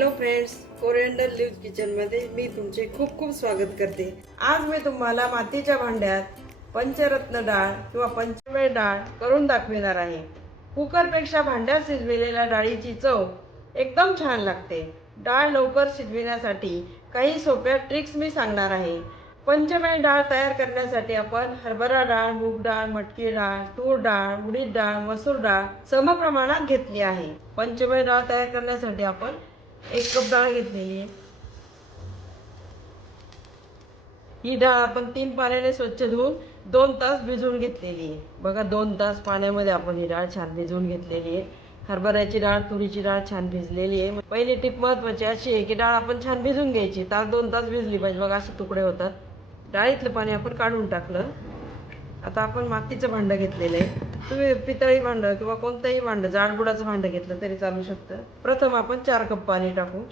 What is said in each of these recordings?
Hello friends coriander leave किचनमध्ये मी तुमचे खूप खूप स्वागत करते. आज मी तुम्हाला मातीच्या भांड्यात पंचरत्न डाळ किंवा पंचमेळ डाळ करून दाखविणार आहे. कुकरपेक्षा भांड्यात शिजविलेल्या डाळीची चव एकदम छान लागते. डाळ लवकर शिजविण्यासाठी काही सोप्या ट्रिक्स मी सांगणार आहे. पंचमेळ डाळ तयार करण्यासाठी आपण हरभरा डाळ मूग डाळ मटकी डाळ तूर डाळ उडीद डाळ मसूर डाळ समप्रमाणात घेतली आहे. पंचमेळ डाळ तयार करण्यासाठी आपण एक कप डाळ घेतलेली आहे. ही डाळ आपण तीन पाण्याने स्वच्छ धुवून दोन तास भिजवून घेतलेली आहे. बघा दोन तास पाण्यामध्ये आपण ही डाळ छान भिजवून घेतलेली आहे. हरभऱ्याची डाळ तुरीची डाळ छान भिजलेली आहे. पहिली टीप महत्वाची अशी आहे की डाळ आपण छान भिजून घ्यायची. तास दोन तास भिजली पाहिजे. बघा असे तुकडे होतात. डाळीतलं पाणी आपण काढून टाकलं. आता आपण मातीचं भांडं घेतलेलं आहे. तुम्ही पितळी भांडं किंवा कोणतंही भांडं जाडबुडाचं भांडं घेतलं तरी चालू शकतं. प्रथम आपण चार कप पाणी टाकू.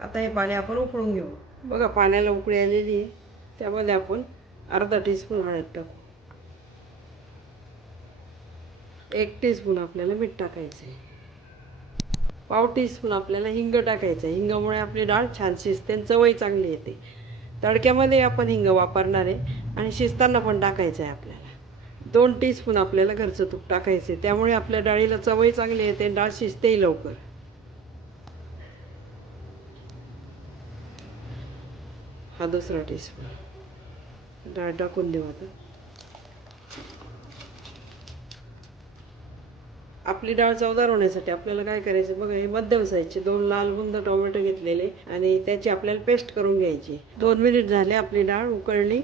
आता हे पाणी आपण उकळून घेऊ. बघा पाण्याला उकळी आलेली आहे. त्यामध्ये आपण अर्धा टीस्पून हळद टाकू. एक टीस्पून आपल्याला मीठ टाकायचं आहे पाव टीस्पून आपल्याला हिंग टाकायचं आहे. हिंगामुळे आपली डाळ छान शिजते आणि चवही चांगली येते. तडक्यामध्ये आपण हिंग वापरणार आहे आणि शिजताना पण टाकायचं आहे आपल्याला. दोन टीस्पून आपल्याला घरचं तूप टाकायचं आहे. त्यामुळे आपल्या डाळीला चवही चांगली येते आणि डाळ शिजतेही लवकर. हा दुसरा टीस्पून डाळ टाकून देऊ आता. आपली डाळ चवदार होण्यासाठी आपल्याला काय करायचं? बघा हे मध्यम साईजचे दोन लाल बुंद टोमॅटो घेतलेले आणि त्याची आपल्याला पेस्ट करून घ्यायची. दोन मिनिट झाले आपली डाळ उकळली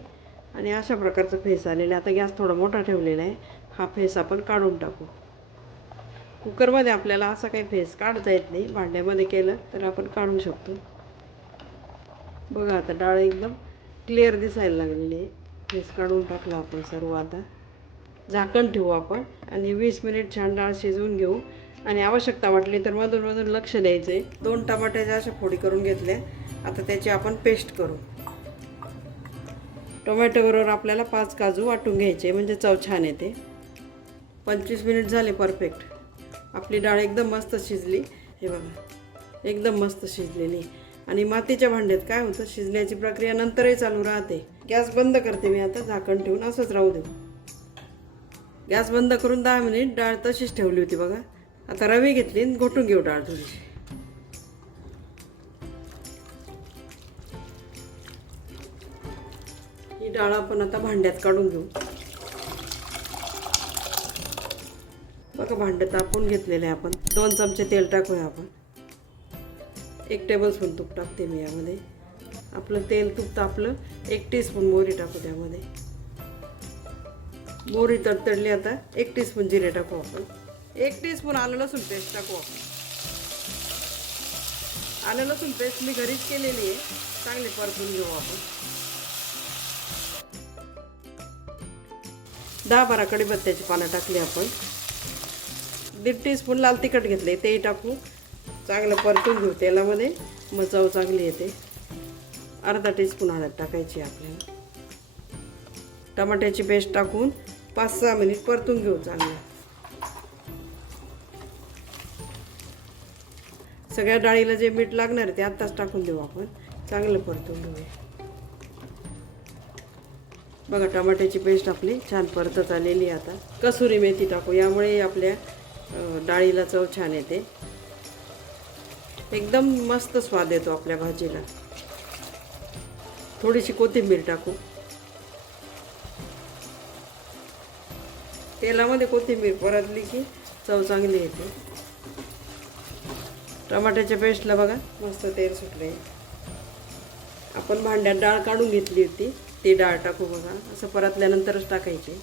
आणि अशा प्रकारचा फेस आलेला आता गॅस थोडा मोठा ठेवलेला आहे. हा फेस आपण काढून टाकू. कुकरमध्ये आपल्याला असा काही फेस काढता येत नाही. भांड्यामध्ये केलं तर आपण काढू शकतो. बघा आता डाळ एकदम क्लिअर दिसायला लागलेली आहे. फेस काढून टाकला आपण सर्व आता. झाकण ठेवू आपण आणि वीस मिनिट छान डाळ शिजवून घेऊ. आणि आवश्यकता वाटली तर मधून मधून लक्ष द्यायचं. आहे दोन टमाट्याच्या अशा फोडी करून घेतल्या. आता त्याची आपण पेस्ट करू. टोमॅटोबरोबर आपल्याला पाच काजू वाटून घ्यायचे म्हणजे चव छान येते. पंचवीस मिनिट झाले परफेक्ट. आपली डाळ एकदम मस्त शिजली. हे बघा एकदम मस्त शिजलेली. आणि मातीच्या भांड्यात काय होतं शिजण्याची प्रक्रिया नंतरही चालू राहते. गॅस बंद करते मी आता झाकण ठेवून असंच राहू देऊ. गॅस बंद करून दहा मिनिट डाळ तशीच ठेवली होती बघा. आता रवी घेतली आणि घोटून घेऊ डाळ थोडीशी. ही डाळ आपण आता भांड्यात काढून घेऊ. बघा भांडं तापून घेतलेलं आहे आपण. दोन चमचे तेल टाकूया आपण. एक टेबलस्पून तूप टाकते मी यामध्ये. आपलं तेल तूप तापलं एक टीस्पून मोहरी टाकू त्यामध्ये. मोहरी तडतडली आता. एक टीस्पून जिरे टाकू आपण. एक टीस्पून आलं लसूण पेस्ट टाकू आपण. आलं लसूण पेस्ट मी घरीच केलेली आहे. चांगली परतून घेऊ आपण. दहा बारा कडीबत्त्याची पानं टाकली आपण. दीड टीस्पून लाल तिखट घेतले तेही टाकू. चांगलं परतून घेऊ तेलामध्ये. मग चव चांगली येते. अर्धा टीस्पून हळद टाकायची आपल्याला. टमाट्याची पेस्ट टाकून पाच सहा मिनिट परतून घेऊ चांगलं. सगळ्या डाळीला जे मीठ लागणार आहे ते आत्ताच टाकून देऊ आपण. चांगलं परतून घेऊया बघा टमाट्याची पेस्ट आपली छान परतत आलेली आहे आता. कसुरी मेथी टाकू यामुळे आपल्या डाळीला चव छान येते. एकदम मस्त स्वाद येतो आपल्या भाजीला. थोडीशी कोथिंबीर टाकू. तेलामध्ये कोथिंबीर परतली की चव चांगली येते. टमाट्याच्या पेस्टला बघा मस्त तेल सुटले आपण भांड्यात डाळ काढून घेतली होती ती डाळ टाकू बघा. असं परतल्यानंतरच टाकायची.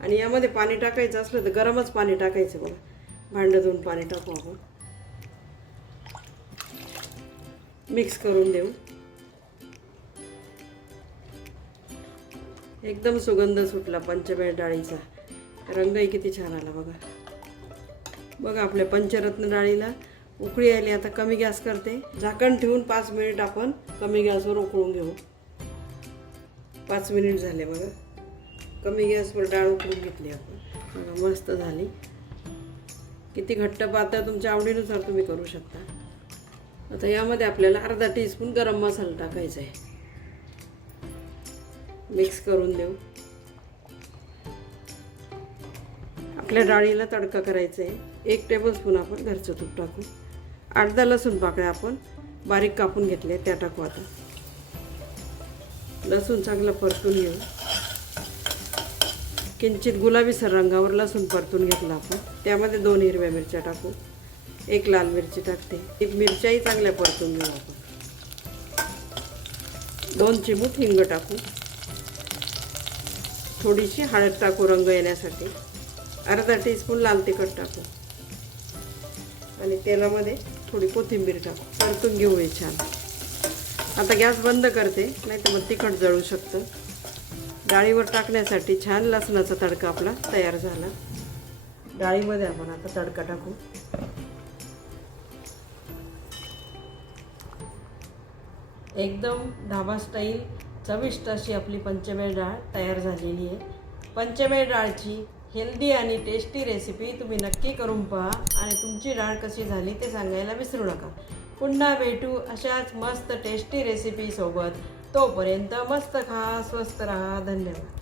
आणि यामध्ये पाणी टाकायचं असलं तर गरमच पाणी टाकायचं बघा. भांडं धुवून पाणी टाकू आपण. मिक्स करून देऊ. एकदम सुगंध सुटला पंचमेळ डाळीचा. रंगही किती छान आला बघा. बघा आपल्या पंचरत्न डाळीला उकळी आली आता कमी गॅस करते. झाकण ठेवून पाच मिनिट आपण कमी गॅसवर उकळून घेऊ. पाच मिनिट झाले बघा. कमी गॅसवर डाळ उकळून घेतली आपण. बघा मस्त झाली. किती घट्ट पातळ तुमच्या आवडीनुसार तुम्ही करू शकता. आता यामध्ये आपल्याला अर्धा टीस्पून गरम मसाला टाकायचा आहे. मिक्स करून देऊ. आपल्या डाळीला तडका करायचा आहे. एक टेबलस्पून आपण घरचं तूप टाकू. अर्धा लसूण पाकळ्या आपण बारीक कापून घेतले त्या टाकू आता. लसूण चांगलं परतून घेऊ. किंचित गुलाबीसर रंगावर लसूण परतून घेतला आपण. त्यामध्ये दोन हिरव्या मिरच्या टाकू. एक लाल मिरची टाकते. एक मिरच्याही चांगल्या परतून घेऊ आपण. दोन चिमूट हिंग टाकू. थोडीशी हळद टाकू रंग येण्यासाठी. अर्धा टीस्पून लाल तिखट टाकू. आणि तेलामध्ये थोडी कोथिंबीर टाकू. परतून घेऊ हे छान. आता गॅस बंद करते नाही तर मग तिखट जळू शकतं. डाळीवर टाकण्यासाठी छान लसणाचा तडका आपला तयार झाला. डाळीमध्ये आपण आता तडका टाकू. एकदम ढाबा स्टाईल चविष्ट अशी आपली पंचमेळ डाळ तयार झालेली आहे. पंचमेळ डाळची हेल्दी आणि टेस्टी रेसिपी तुम्ही नक्की करून पहा आणि तुमची डाळ कशी झाली ते सांगायला विसरू नका. पुन्हा भेटू अशाच मस्त टेस्टी रेसिपीसोबत तोपर्यंत मस्त खा स्वस्त राहा. धन्यवाद.